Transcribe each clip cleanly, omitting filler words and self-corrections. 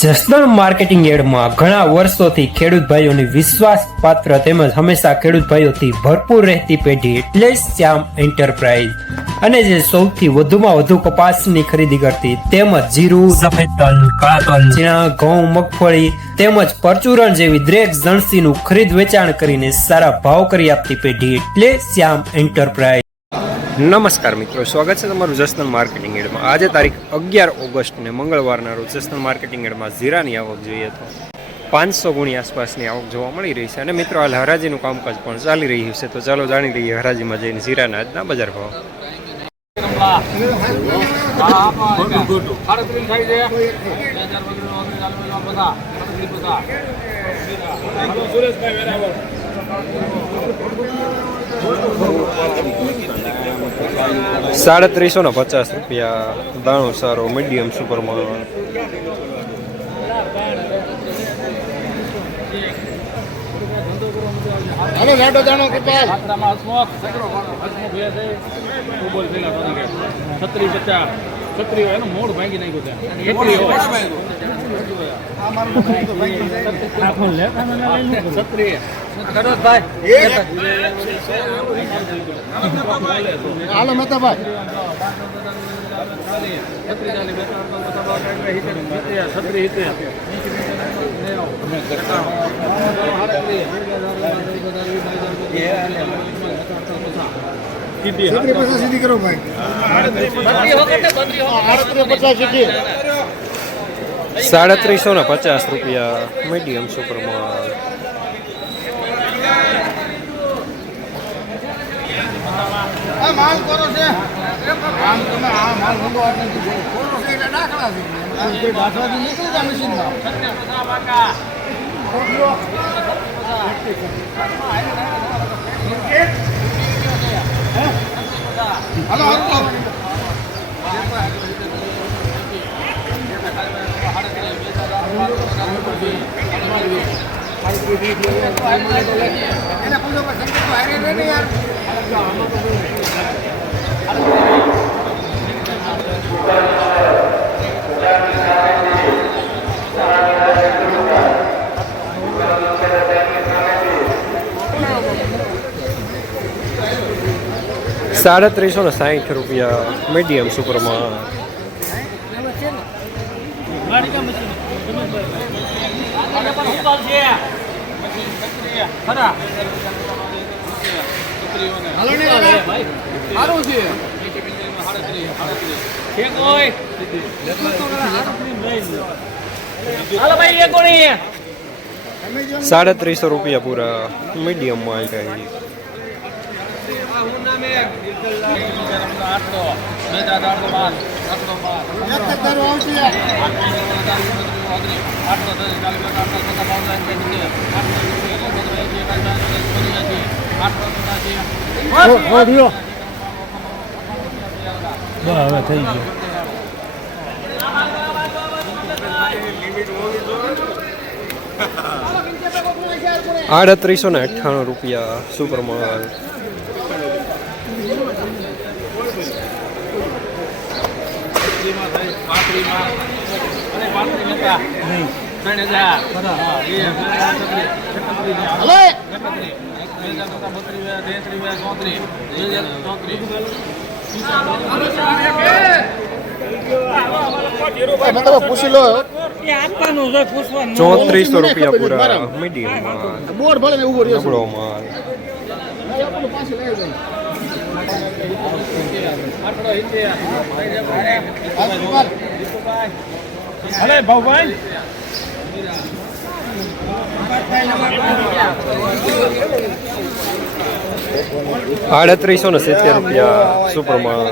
Jasdan marketing યાર્ડમાં ઘણા વર્ષોથી ખેડૂત ભાઈઓની વિશ્વાસપાત્ર તેમજ હંમેશા ખેડૂત ભાઈઓથી ભરપૂર રહેતી પેઢી એટલે શ્યામ એન્ટરપ્રાઇઝ અને જે સૌથી વધુમાં વધુ કપાસની ખરીદી કરતી તેમજ જીરું, સફેદ તલ, કાળા તલ, ચણા, ઘઉં, મગફળી તેમજ પરચુરણ જેવી દરેક જણસીનું ખરીદ વેચાણ કરીને સારા ભાવ કરી આપતી પેઢી એટલે શ્યામ એન્ટરપ્રાઇઝ। નમસ્કાર મિત્રો, સ્વાગત છે તમારું જસદણ માર્કેટિંગ યાર્ડમાં। આજે તારીખ 11 ઓગસ્ટ ને મંગળવારના રોજ જસદણ માર્કેટિંગ યાર્ડમાં જીરાની આવક જોઈએ તો 500 ગુણી આસપાસની આવક જોવા મળી રહી છે અને મિત્રો હાલ હરાજીનું કામકાજ પણ ચાલી રહ્યું છે। તો ચાલો જાણી લઈએ હરાજીમાં જઈને જીરાના આજના બજાર ભાવ। ₹350 દાણો સારો મીડિયમ સુપરમાં। મોડ ભાંગી નાખ્યું ₹350 મીડિયમ સુપરમાં। ₹360 મીડિયમ સુપરમાં। ₹350 પૂરા મીડિયમમાં આવી ગઈ। થઈ ગયો। ₹398 સુપરમાં। ₹3400 પૂરા મીડિયમમાં। ₹370 સુપરમાં।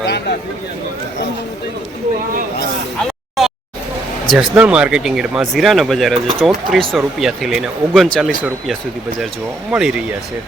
જસદણ માર્કેટિંગ યાર્ડમાં જીરાના બજાર આજે ₹3400 થી લઈને ₹3900 સુધી બજાર જોવા મળી રહ્યા છે।